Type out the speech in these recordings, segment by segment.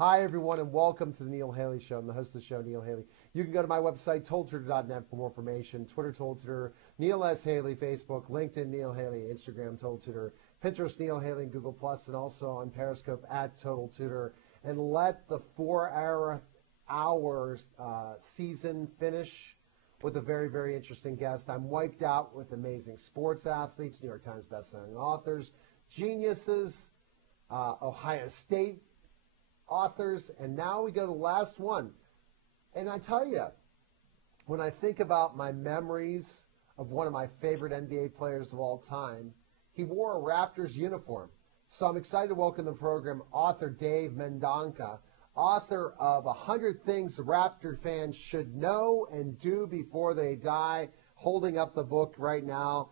Hi, everyone, and welcome to the Neil Haley Show. I'm the host of the show, Neil Haley. You can go to my website, totaltutor.net, for more information. Twitter, Total Tutor, Neil S. Haley, Facebook, LinkedIn, Neil Haley, Instagram, Total Tutor, Pinterest, Neil Haley, and Google+, and also on Periscope at Total Tutor. And let the 4-hour season finish with a very, very interesting guest. I'm wiped out with amazing sports athletes, New York Times bestselling authors, geniuses, Ohio State authors, and now we go to the last one. And I tell you, when I think about my memories of one of my favorite NBA players of all time, he wore a Raptors uniform. So I'm excited to welcome to the program author Dave Mendonca, author of 100 Things Raptor Fans Should Know and Do Before They Die, holding up the book right now.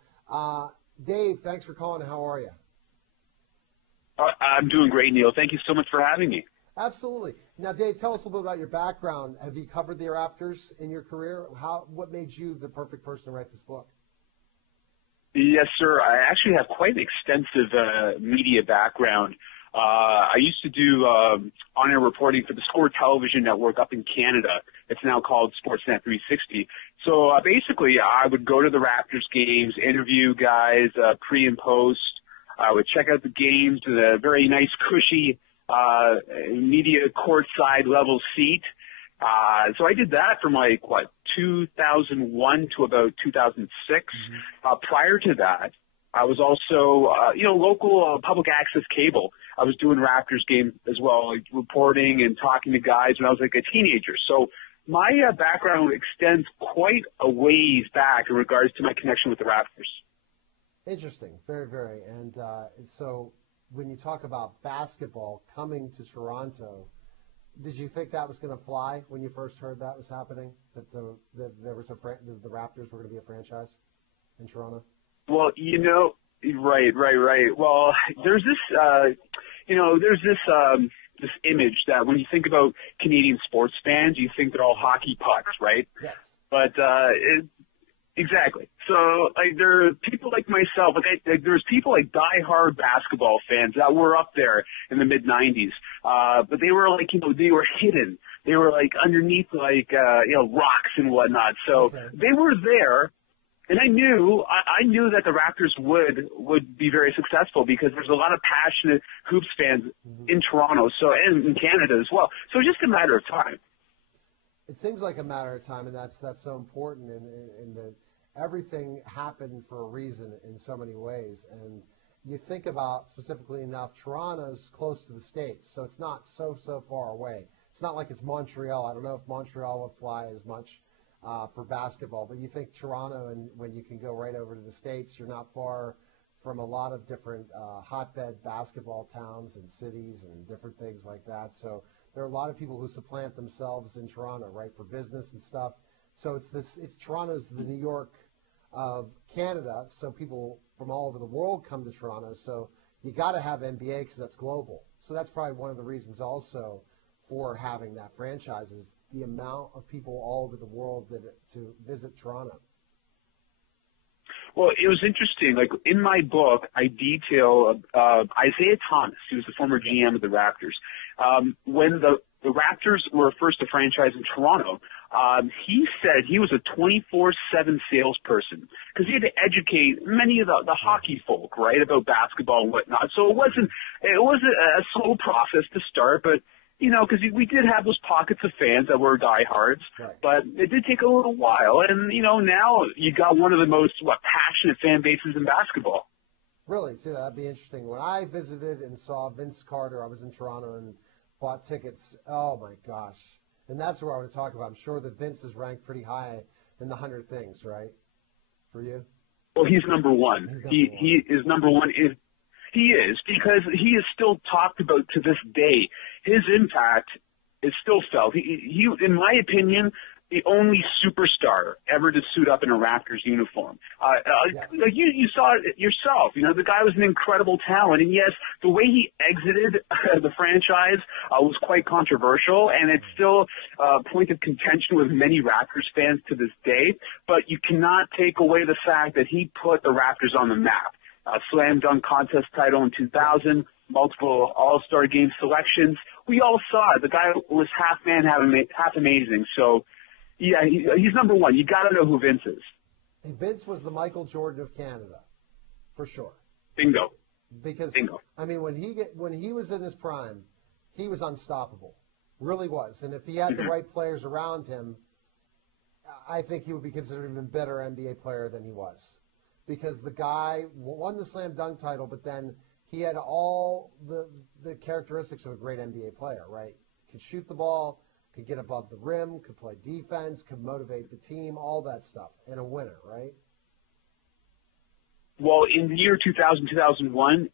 Dave, thanks for calling. How are you? I'm doing great, Neil. Thank you so much for having me. Absolutely. Now, Dave, tell us a little bit about your background. Have you covered the Raptors in your career? What made you the perfect person to write this book? Yes, sir. I actually have quite an extensive media background. I used to do on-air reporting for the Score television network up in Canada. It's now called Sportsnet 360. So basically, I would go to the Raptors games, interview guys pre and post. I would check out the games in a very nice, cushy media courtside level seat. So I did that from 2001 to about 2006. Prior to that, I was also, local public access cable. I was doing Raptors games as well, like reporting and talking to guys when I was like a teenager. So my background extends quite a ways back in regards to my connection with the Raptors. Interesting. Very, very. And so when you talk about basketball coming to Toronto, did you think that was going to fly when you first heard that was happening? That the Raptors were going to be a franchise in Toronto? Well, right. Well, there's this image that when you think about Canadian sports fans, you think they're all hockey pucks, right? Yes. But exactly. So there are people like myself. There's people like diehard basketball fans that were up there in the mid '90s, but they were they were hidden. They were underneath rocks and whatnot. So they were there, and I knew that the Raptors would be very successful because there's a lot of passionate hoops fans in Toronto, and in Canada as well. So it's just a matter of time. It seems like a matter of time, and that's so important in that everything happened for a reason in so many ways. And you think about, specifically enough, Toronto's close to the States, so it's not so far away. It's not like it's Montreal. I don't know if Montreal would fly as much for basketball, but you think Toronto, and when you can go right over to the States, you're not far from a lot of different hotbed basketball towns and cities and different things like that. So there are a lot of people who supplant themselves in Toronto, right, for business and stuff. So it's Toronto's the New York of Canada, so people from all over the world come to Toronto. So you got to have NBA because that's global. So that's probably one of the reasons also for having that franchise is the amount of people all over the world to visit Toronto. Well, it was interesting. In my book, I detail Isaiah Thomas. He was the former GM of the Raptors. When the Raptors were first a franchise in Toronto, he said he was a 24/7 salesperson because he had to educate many of the hockey folk, right, about basketball and whatnot. So it wasn't a slow process to start, but because we did have those pockets of fans that were diehards, but it did take a little while. And, now you got one of the most, passionate fan bases in basketball. Really? See, that'd be interesting. When I visited and saw Vince Carter, I was in Toronto and bought tickets. Oh, my gosh. And that's what I want to talk about. I'm sure that Vince is ranked pretty high in the 100 things, right, for you? Well, he's number one. He is number one. He is, because he is still talked about to this day. His impact is still felt. He, in my opinion, the only superstar ever to suit up in a Raptors uniform. You saw it yourself. The guy was an incredible talent. And yes, the way he exited the franchise was quite controversial, and it's still a point of contention with many Raptors fans to this day. But you cannot take away the fact that he put the Raptors on the map. Slam dunk contest title in 2000, multiple All-Star game selections. We all saw it. The guy was half man, half amazing. So, yeah, he's number one. You got to know who Vince is. And Vince was the Michael Jordan of Canada, for sure. Bingo. Because Bingo. I mean, when he was in his prime, he was unstoppable. Really was. And if he had the right players around him, I think he would be considered an even better NBA player than he was. Because the guy won the slam dunk title, but then he had all the characteristics of a great NBA player, right? Could shoot the ball, could get above the rim, could play defense, could motivate the team, all that stuff, and a winner, right? Well, in the year 2000, 2001,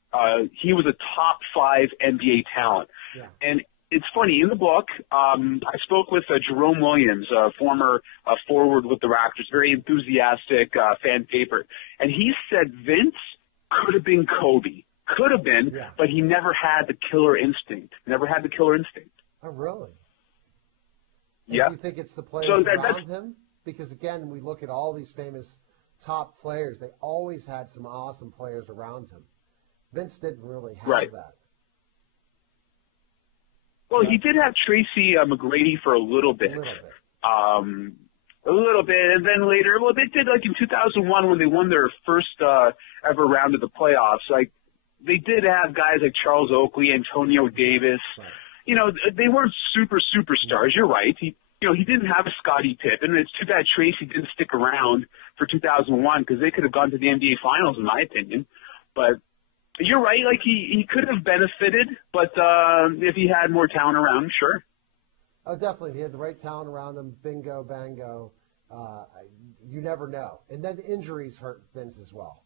he was a top 5 NBA talent. Yeah. And it's funny, in the book, I spoke with Jerome Williams, a former forward with the Raptors, very enthusiastic fan favorite. And he said Vince could have been Kobe. Could have been, yeah. But he never had the killer instinct. Oh, really? Yeah. Do you think it's the players around him? Because, again, we look at all these famous top players. They always had some awesome players around him. Vince didn't really have that. Well, he did have Tracy McGrady for a little bit. A little bit. And then later, well, they did, like, in 2001 when they won their first ever round of the playoffs. Like, they did have guys like Charles Oakley, Antonio Davis. Right. You know, they weren't superstars. You're right. He didn't have a Scottie Pippen. It's too bad Tracy didn't stick around for 2001 because they could have gone to the NBA Finals, in my opinion. But you're right. Like, he could have benefited, but if he had more talent around him, sure. Oh, definitely. If he had the right talent around him, bingo, bango. You never know. And then injuries hurt Vince as well.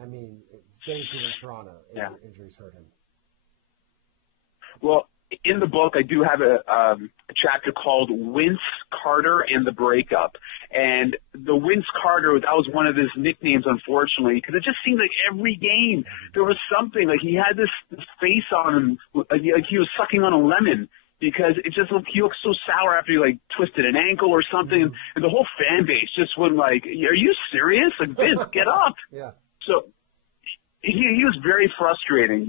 I mean, Steins in Toronto, injuries hurt him. Well, in the book, I do have a chapter called Vince Carter and the Breakup. And the Vince Carter, that was one of his nicknames, unfortunately, because it just seemed like every game there was something. Like, he had this face on him, like he was sucking on a lemon, because it just looked, he looked so sour after he, like, twisted an ankle or something. And the whole fan base just went like, are you serious? Like, Vince, get up. Yeah. So he was very frustrating,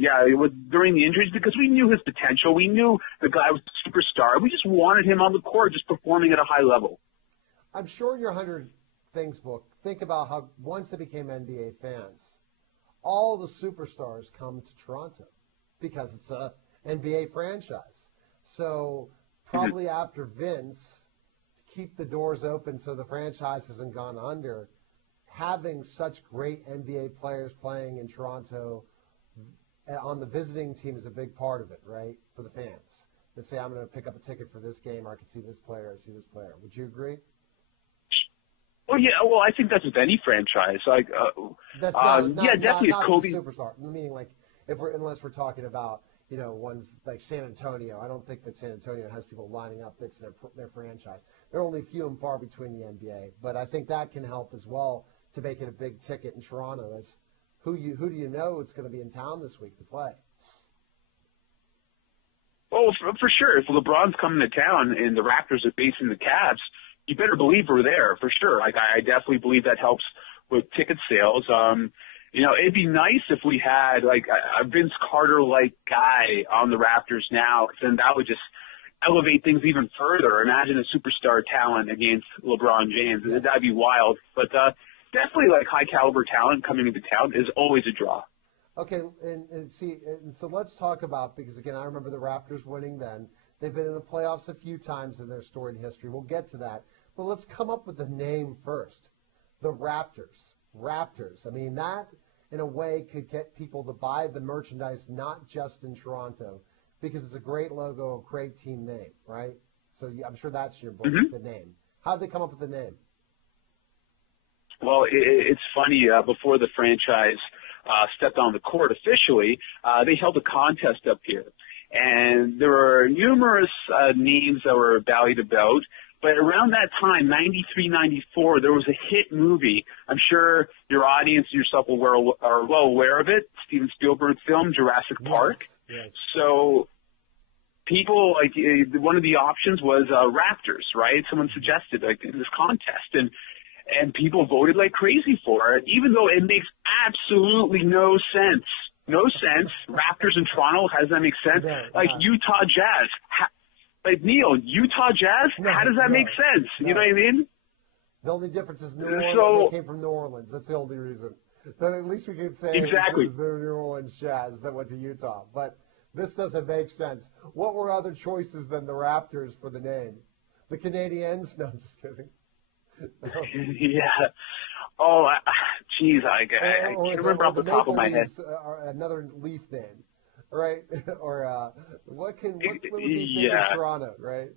during the injuries, because we knew his potential. We knew the guy was a superstar. We just wanted him on the court, just performing at a high level. I'm sure in your 100 Things book, think about how once they became NBA fans, all the superstars come to Toronto because it's a NBA franchise. So probably after Vince, to keep the doors open so the franchise hasn't gone under, having such great NBA players playing in Toronto on the visiting team is a big part of it, right, for the fans that say, I'm going to pick up a ticket for this game, or I can see this player, or see this player. Would you agree? Well, yeah. Well, I think that's with any franchise. Like, that's not definitely not Kobe. Superstar. Meaning, like, unless we're talking about, ones like San Antonio. I don't think that San Antonio has people lining up. That's their franchise. There are only few and far between the NBA, but I think that can help as well to make it a big ticket in Toronto. As who do you know is going to be in town this week to play? Well, for sure. If LeBron's coming to town and the Raptors are facing the Cavs, you better believe we're there for sure. Like, I definitely believe that helps with ticket sales. It'd be nice if we had like a Vince Carter-like guy on the Raptors now, and that would just elevate things even further. Imagine a superstar talent against LeBron James. Yes. That'd be wild. But definitely, like, high-caliber talent coming into town is always a draw. Okay, and so let's talk about, because, again, I remember the Raptors winning then. They've been in the playoffs a few times in their storied history. We'll get to that. But let's come up with the name first. The Raptors. Raptors. I mean, that, in a way, could get people to buy the merchandise not just in Toronto, because it's a great logo, a great team name, right? So I'm sure that's your book, the name. How did they come up with the name? Well, it's funny. Before the franchise stepped on the court officially, they held a contest up here. And there were numerous names that were bandied about. But around that time, 93, 94, there was a hit movie. I'm sure your audience and yourself are well aware of it. Steven Spielberg film, Jurassic Park. Yes. So people, like, one of the options was Raptors, right? Someone suggested, like, in this contest. And people voted like crazy for it, even though it makes absolutely no sense no sense. Raptors in Toronto, how does that make sense? No, like Utah Jazz. Like, Neil, Utah Jazz? No, how does that make sense? No. You know what I mean? The only difference is New Orleans, they came from New Orleans. That's the only reason. Then at least we could say exactly. it was the New Orleans Jazz that went to Utah. But this doesn't make sense. What were other choices than the Raptors for the name? The Canadiens? No, I'm just kidding. Yeah. Oh, geez, I can't remember off the top of my head. Another Leaf name, right? Or what would be big in Toronto, right?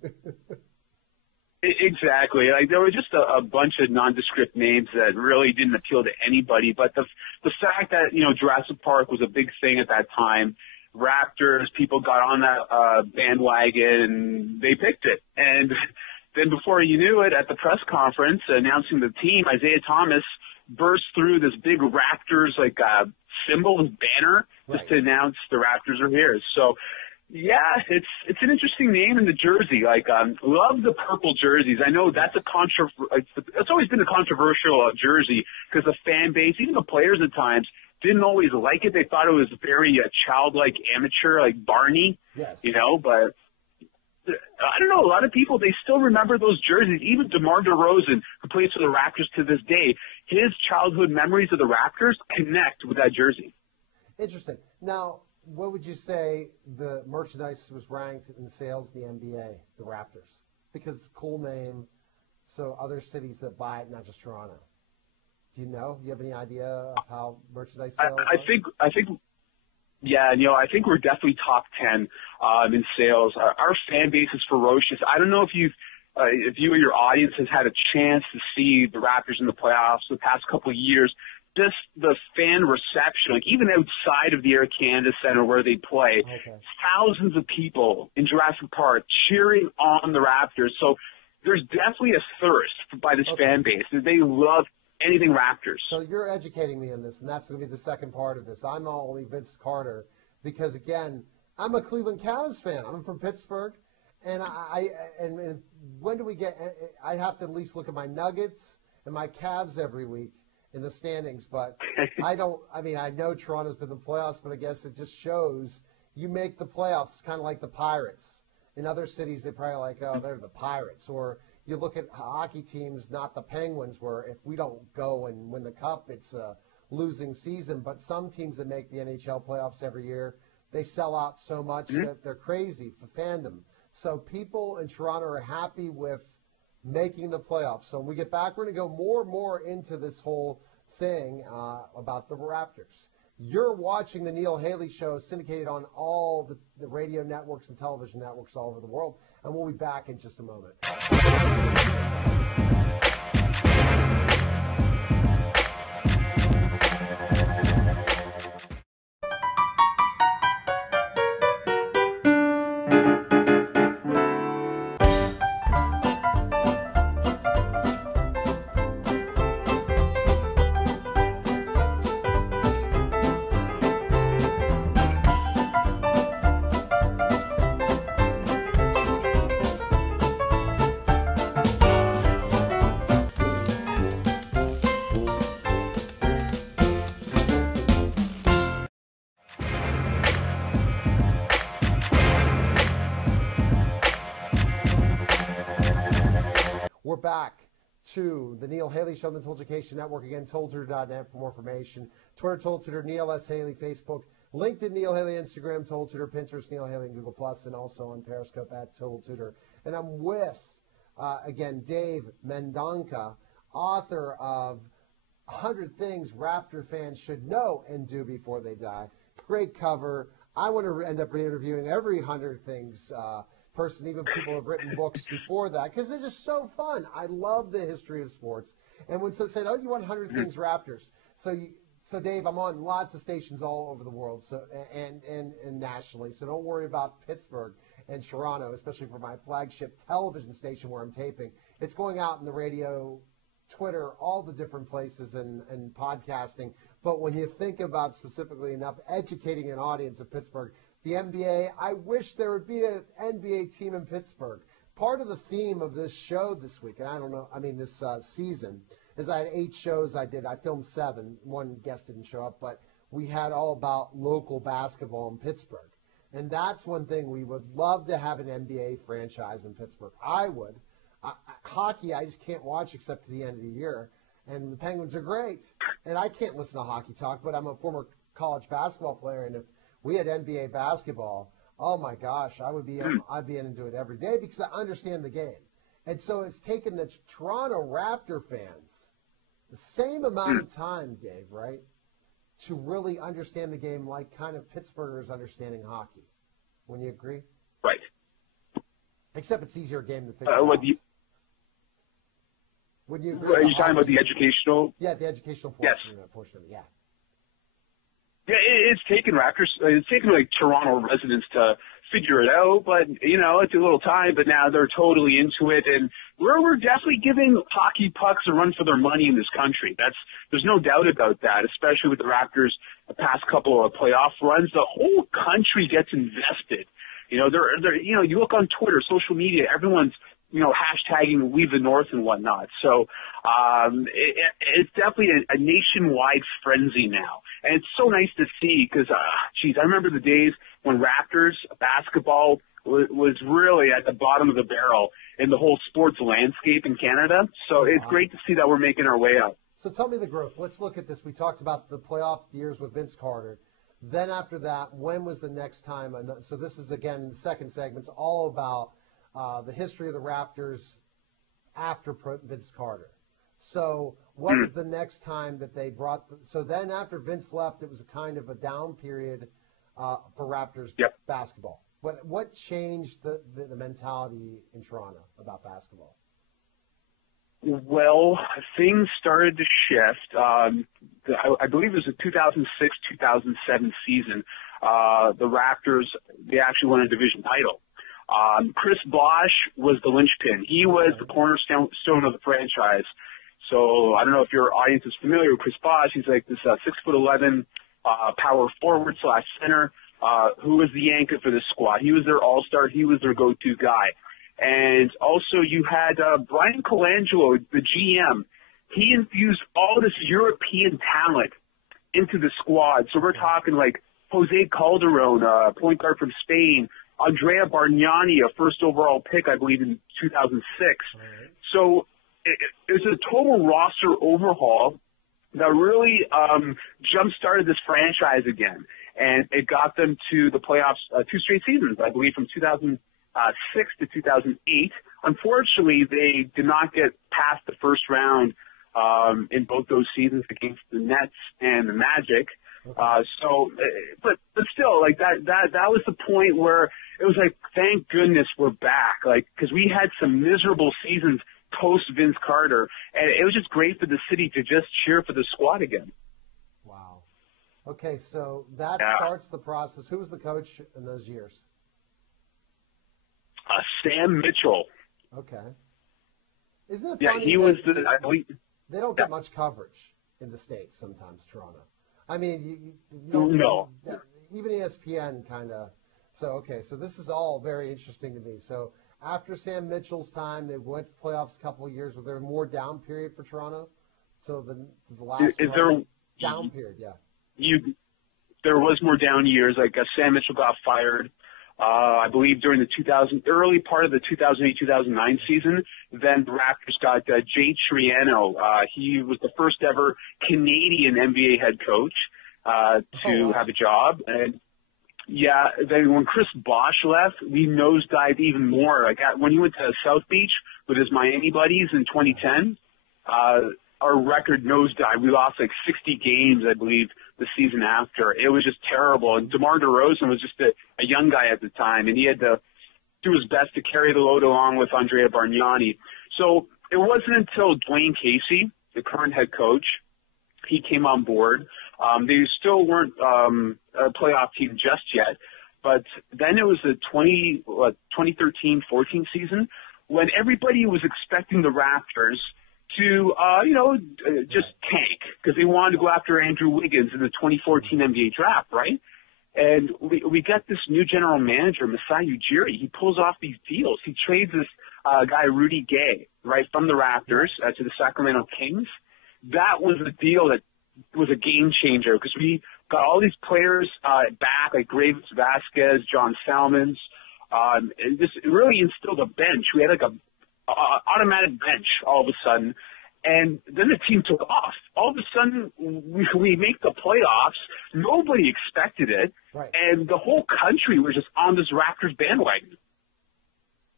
Exactly. Like, there were just a bunch of nondescript names that really didn't appeal to anybody. But the fact that, you know, Jurassic Park was a big thing at that time, Raptors, people got on that bandwagon and they picked it. And then before you knew it, at the press conference announcing the team, Isaiah Thomas burst through this big Raptors symbol, this banner, just to announce the Raptors are here. So, yeah, it's an interesting name in the jersey. Love the purple jerseys. I know that's it's always been a controversial jersey because the fan base, even the players at times, didn't always like it. They thought it was very childlike, amateur, like Barney. Yes. You know, but I don't know. A lot of people, they still remember those jerseys. Even DeMar DeRozan, who plays for the Raptors to this day, his childhood memories of the Raptors connect with that jersey. Interesting. Now, what would you say the merchandise was ranked in sales in the NBA, the Raptors? Because it's a cool name, so other cities that buy it, not just Toronto. Do you know? Do you have any idea of how merchandise sells? I think. Yeah, you know, I think we're definitely top 10 in sales. Our fan base is ferocious. I don't know if you or your audience has had a chance to see the Raptors in the playoffs the past couple of years. Just the fan reception, like even outside of the Air Canada Center where they play, thousands of people in Jurassic Park cheering on the Raptors. So there's definitely a thirst by this fan base. They love anything Raptors. So you're educating me in this, and that's going to be the second part of this. I'm only Vince Carter because, again, I'm a Cleveland Cavs fan. I'm from Pittsburgh, and and when do we get – I have to at least look at my Nuggets and my Cavs every week in the standings, but I know Toronto's been in the playoffs, but I guess it just shows you make the playoffs. It's kind of like the Pirates. In other cities, they're probably like, oh, they're the Pirates, or – you look at hockey teams, not the Penguins, where if we don't go and win the cup, it's a losing season. But some teams that make the NHL playoffs every year, they sell out so much that they're crazy for fandom. So people in Toronto are happy with making the playoffs. So when we get back, we're going to go more and more into this whole thing about the Raptors. You're watching the Neil Haley Show, syndicated on all the radio networks and television networks all over the world. And we'll be back in just a moment. We're back to the Neil Haley Show on the Total Education Network. Again, totaltutor.net for more information. Twitter, Total Tutor, Neil S. Haley, Facebook, LinkedIn, Neil Haley, Instagram, Total Tutor, Pinterest, Neil Haley, and Google+, and also on Periscope at Total Tutor. And I'm with, again, Dave Mendonca, author of 100 Things Raptor Fans Should Know and Do Before They Die. Great cover. I want to end up interviewing every 100 Things person, even people who have written books before that, because they're just so fun. I love the history of sports. And when someone said, oh, you want 100 Things Raptors. So Dave, I'm on lots of stations all over the world and nationally, so don't worry about Pittsburgh and Toronto, especially for my flagship television station where I'm taping. It's going out in the radio, Twitter, all the different places, and podcasting. But when you think about specifically enough educating an audience of Pittsburgh, the NBA, I wish there would be an NBA team in Pittsburgh. Part of the theme of this show this week, and this season, is I had 8 shows I did. I filmed 7. One guest didn't show up, but we had all about local basketball in Pittsburgh. And that's one thing we would love to have an NBA franchise in Pittsburgh. I would. Hockey, I just can't watch except at the end of the year. And the Penguins are great. And I can't listen to hockey talk, but I'm a former college basketball player. And if we had NBA basketball, oh my gosh, I'd be into it every day because I understand the game. And so it's taken the Toronto Raptor fans the same amount of time, Dave, right, to really understand the game like kind of Pittsburghers understanding hockey. Wouldn't you agree? Right. Except it's easier game to figure out. Wouldn't you agree? Are you talking about the educational? Yeah, the educational portion of it, yeah. Yeah, it's taken Raptors. It's taken like Toronto residents to figure it out, but it's a little time. But now they're totally into it, and we're definitely giving hockey pucks a run for their money in this country. There's no doubt about that. Especially with the Raptors, the past couple of playoff runs, the whole country gets invested. They're you look on Twitter, social media, everyone's hashtagging Leave the North and whatnot. So it's definitely a nationwide frenzy now. And it's so nice to see because, I remember the days when Raptors basketball was really at the bottom of the barrel in the whole sports landscape in Canada. So it's great to see that we're making our way up. So tell me the growth. Let's look at this. We talked about the playoff years with Vince Carter. Then after that, when was the next time? So this is, again, the second segment. It's all about the history of the Raptors after Vince Carter. So what was the next time that they brought – so then after Vince left, it was a kind of a down period for Raptors basketball. What changed the mentality in Toronto about basketball? Well, things started to shift. I believe it was the 2006-2007 season. The Raptors, they actually won a division title. Chris Bosh was the linchpin. He was the cornerstone of the franchise. So I don't know if your audience is familiar with Chris Bosh. He's like this 6'11" power forward / center who was the anchor for this squad. He was their all-star. He was their go-to guy. And also you had Brian Colangelo, the GM. He infused all this European talent into the squad. So we're talking like Jose Calderon, point guard from Spain, Andrea Bargnani, a first overall pick, I believe, in 2006. Right. So it was a total roster overhaul that really jump-started this franchise again. And it got them to the playoffs 2 straight seasons, I believe, from 2006 to 2008. Unfortunately, they did not get past the first round in both those seasons against the Nets and the Magic. Okay. But still, like that was the point where it was like, thank goodness we're back. Like, because we had some miserable seasons post Vince Carter, and it was just great for the city to just cheer for the squad again. Wow. Okay, so that starts the process. Who was the coach in those years? Sam Mitchell. Okay. Isn't it funny? Yeah, he was they don't get much coverage in the States sometimes, Toronto. I mean, you don't even ESPN kind of. So this is all very interesting to me. So after Sam Mitchell's time, they went to playoffs a couple of years. Was there a more down period for Toronto? So the last down period, yeah. There was more down years. Like Sam Mitchell got fired. I believe during the early part of the 2008-2009 season. Then the Raptors got Jay Triano. He was the first ever Canadian NBA head coach to have a job. And then when Chris Bosh left, we nosedived even more. Like when he went to South Beach with his Miami buddies in 2010, our record nosedived. We lost like 60 games, I believe, the season after. It was just terrible. And DeMar DeRozan was just a young guy at the time, and he had to do his best to carry the load along with Andrea Bargnani. So it wasn't until Dwayne Casey, the current head coach, he came on board. They still weren't a playoff team just yet, but then it was the 2013-14 season when everybody was expecting the Raptors to, just tank because they wanted to go after Andrew Wiggins in the 2014 NBA draft, right? And we got this new general manager, Masai Ujiri. He pulls off these deals. He trades this guy, Rudy Gay, right, from the Raptors to the Sacramento Kings. That was a deal that was a game changer because we got all these players back, like Graves Vasquez, John Salmons, and just really instilled a bench. We had like a automatic bench all of a sudden, and then the team took off. All of a sudden, we make the playoffs. Nobody expected it, right. And the whole country was just on this Raptors bandwagon.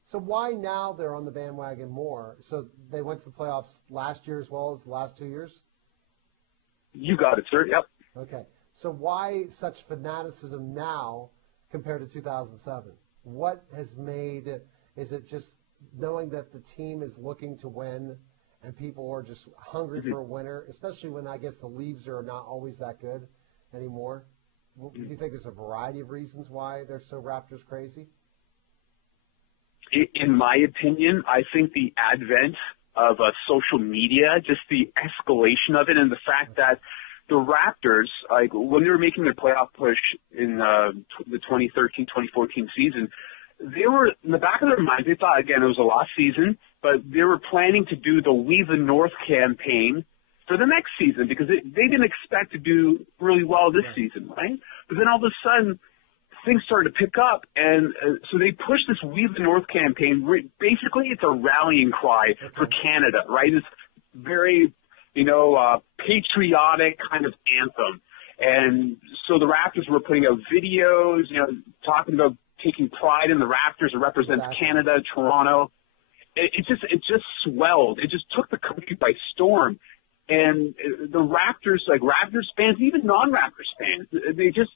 So why now they're on the bandwagon more? So they went to the playoffs last year as well as the last 2 years? You got it, sir. Yep. Okay. So why such fanaticism now compared to 2007? What has made it? Is it just knowing that the team is looking to win and people are just hungry for a winner, especially when I guess the leaves are not always that good anymore? Do you think there's a variety of reasons why they're so Raptors crazy? In my opinion, I think the advent of social media, just the escalation of it, and the fact that the Raptors, like when they were making their playoff push in the 2013-2014 season, they were, in the back of their minds, they thought, again, it was a lost season, but they were planning to do the We the North campaign for the next season because they didn't expect to do really well this season, right? But then all of a sudden, things started to pick up, and so they pushed this We the North campaign. Basically, it's a rallying cry for Canada, right? It's very, patriotic kind of anthem. And so the Raptors were putting out videos, talking about taking pride in the Raptors. It represents Canada, Toronto. It just swelled. It just took the country by storm. And the Raptors, like Raptors fans, even non-Raptors fans, they just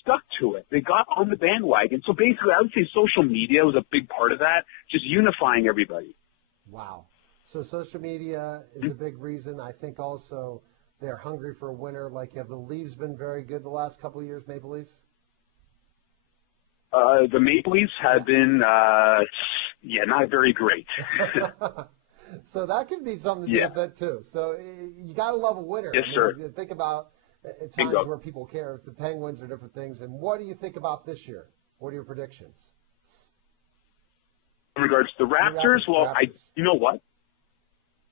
stuck to it. They got on the bandwagon. So basically, I would say social media was a big part of that, just unifying everybody. Wow. So social media is a big reason. I think also they're hungry for a winner. Like, have the Leafs been very good the last couple of years, Maple Leafs? The Maple Leafs have been, not very great. So that can be something to do with that, too. So you got to love a winner. Yes, sir. Think about times where people care if the Penguins are different things. And what do you think about this year? What are your predictions? In regards to the Raptors, you know what?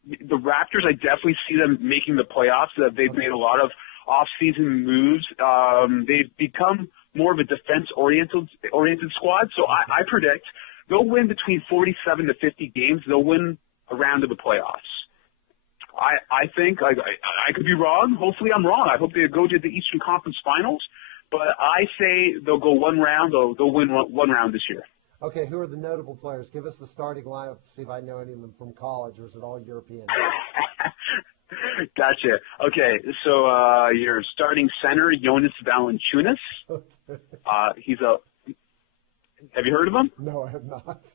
The Raptors, I definitely see them making the playoffs. They've made a lot of off-season moves. They've become more of a defense-oriented squad. So I predict they'll win between 47 to 50 games. They'll win a round of the playoffs. I think I could be wrong. Hopefully I'm wrong. I hope they go to the Eastern Conference Finals. But I say they'll go one round. They'll win one round this year. Okay, who are the notable players? Give us the starting lineup. See if I know any of them from college, or is it all Europeans? Gotcha. Okay, so your starting center, Jonas Valanciunas. Okay. Have you heard of him? No, I have not.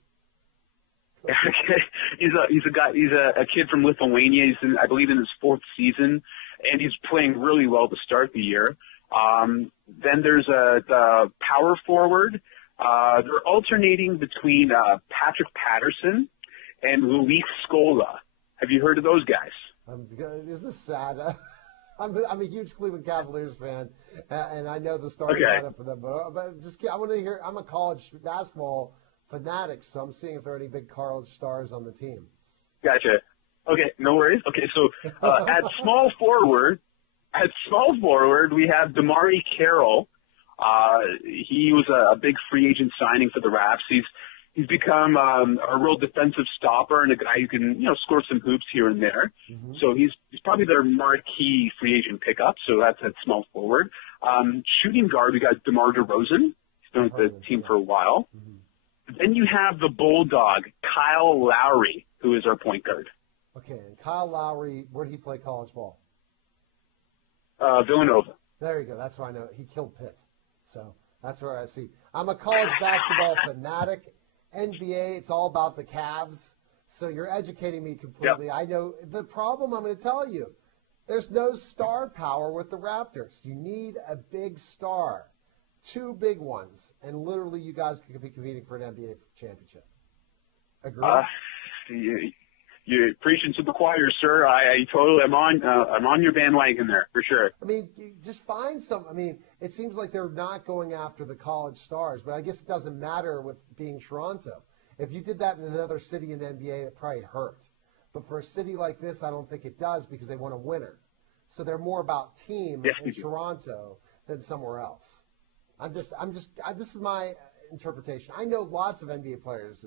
Okay, he's a guy. He's a kid from Lithuania. He's I believe in his fourth season, and he's playing really well to start the year. Then there's the power forward. They're alternating between Patrick Patterson and Luis Scola. Have you heard of those guys? Is this sad? I'm a huge Cleveland Cavaliers fan, and I know the starting lineup for them. But I want to hear. I'm a college basketball fanatic, so I'm seeing if there are any big college stars on the team. Gotcha. Okay, no worries. Okay, so at small forward, we have Damari Carroll. He was a big free agent signing for the Raps. He's become a real defensive stopper and a guy who can score some hoops here and there. Mm-hmm. So he's probably their marquee free agent pickup. So that's at small forward. Shooting guard, we got DeMar DeRozan. He's been with the team for a while. Mm-hmm. Then you have the Bulldog, Kyle Lowry, who is our point guard. Okay, and Kyle Lowry, where did he play college ball? Villanova. There you go. That's where I know. He killed Pitt. So that's where I see. I'm a college basketball fanatic. NBA, it's all about the Cavs. So you're educating me completely. Yep. I know the problem. I'm going to tell you. There's no star power with the Raptors. You need a big star. Two big ones. And literally you guys could be competing for an NBA championship. Agree? You're preaching to the choir, sir. I totally am on your bandwagon there for sure. I mean, just find some. I mean, it seems like they're not going after the college stars, but I guess it doesn't matter with being Toronto. If you did that in another city in the NBA, it probably hurt. But for a city like this, I don't think it does because they want a winner. So they're more about team Yes, in Toronto than somewhere else. This is my interpretation. I know lots of NBA players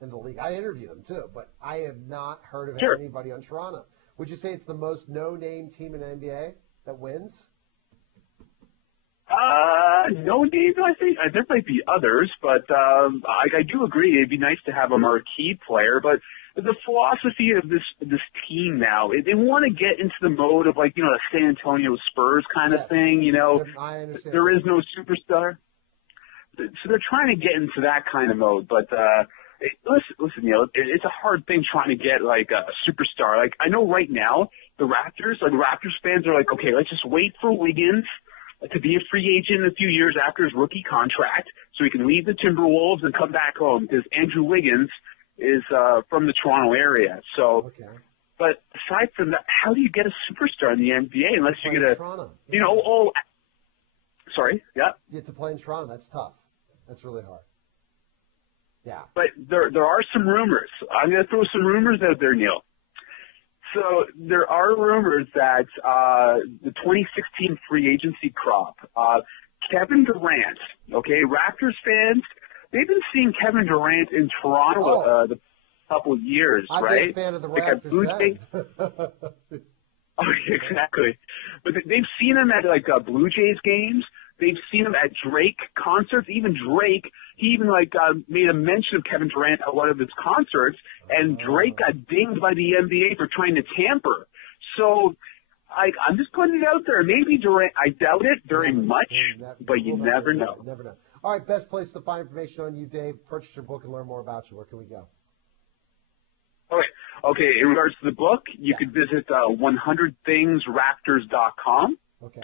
in the league. I interview them too, but I have not heard of anybody on Toronto. Would you say it's the most no-name team in the NBA that wins? No, Dave. I think there might be others, but I do agree. It'd be nice to have a marquee player, but the philosophy of this team now, they want to get into the mode of like, the San Antonio Spurs kind of thing. I understand. There is no superstar, so they're trying to get into that kind of mode. But listen, Neil, it's a hard thing trying to get like a superstar. Like I know right now, the Raptors fans are like, okay, let's just wait for Wiggins to be a free agent in a few years after his rookie contract, so he can leave the Timberwolves and come back home because Andrew Wiggins is from the Toronto area. So, but aside from that, how do you get a superstar in the NBA unless you get Toronto. Sorry, yeah. You have to play in Toronto. That's tough. That's really hard. Yeah. But there are some rumors. I'm going to throw some rumors out there, Neil. So there are rumors that the 2016 free agency crop, Kevin Durant, Raptors fans, they've been seeing Kevin Durant in Toronto the couple of years, I've right? been a fan of the Raptors then. Oh, exactly. But they've seen him at like Blue Jays games. They've seen him at Drake concerts. Even Drake, he even made a mention of Kevin Durant at one of his concerts, and Drake got dinged by the NBA for trying to tamper. So I'm just putting it out there. Maybe Durant, I doubt it very much, but you never know. Never know. All right, best place to find information on you, Dave. Purchase your book and learn more about you. Where can we go? Okay. In regards to the book, you could visit 100thingsraptors.com. Okay.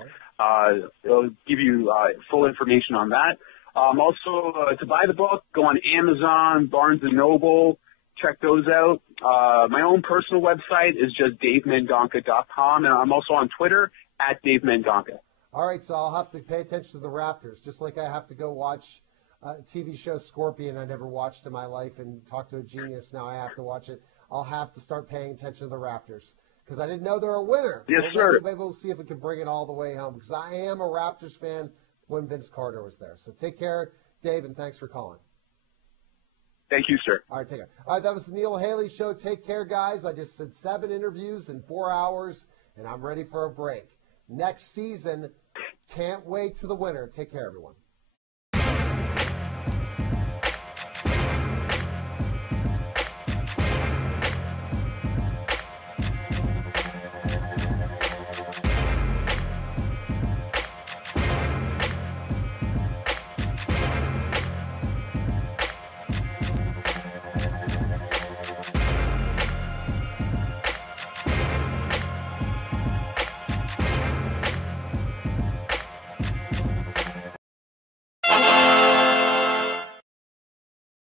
It'll give you full information on that. Also, to buy the book, go on Amazon, Barnes & Noble, check those out. My own personal website is just davemendonca.com, and I'm also on Twitter at Dave Mendonca. All right, so I'll have to pay attention to the Raptors, just like I have to go watch a TV show Scorpion I never watched in my life and talk to a genius. Now I have to watch it. I'll have to start paying attention to the Raptors because I didn't know they're a winner. Yes, sir. Maybe we'll see if we can bring it all the way home because I am a Raptors fan when Vince Carter was there. So take care, Dave, and thanks for calling. Thank you, sir. All right, take care. All right, that was the Neil Haley Show. Take care, guys. I just did 7 interviews in 4 hours, and I'm ready for a break. Next season, can't wait to the winter. Take care, everyone.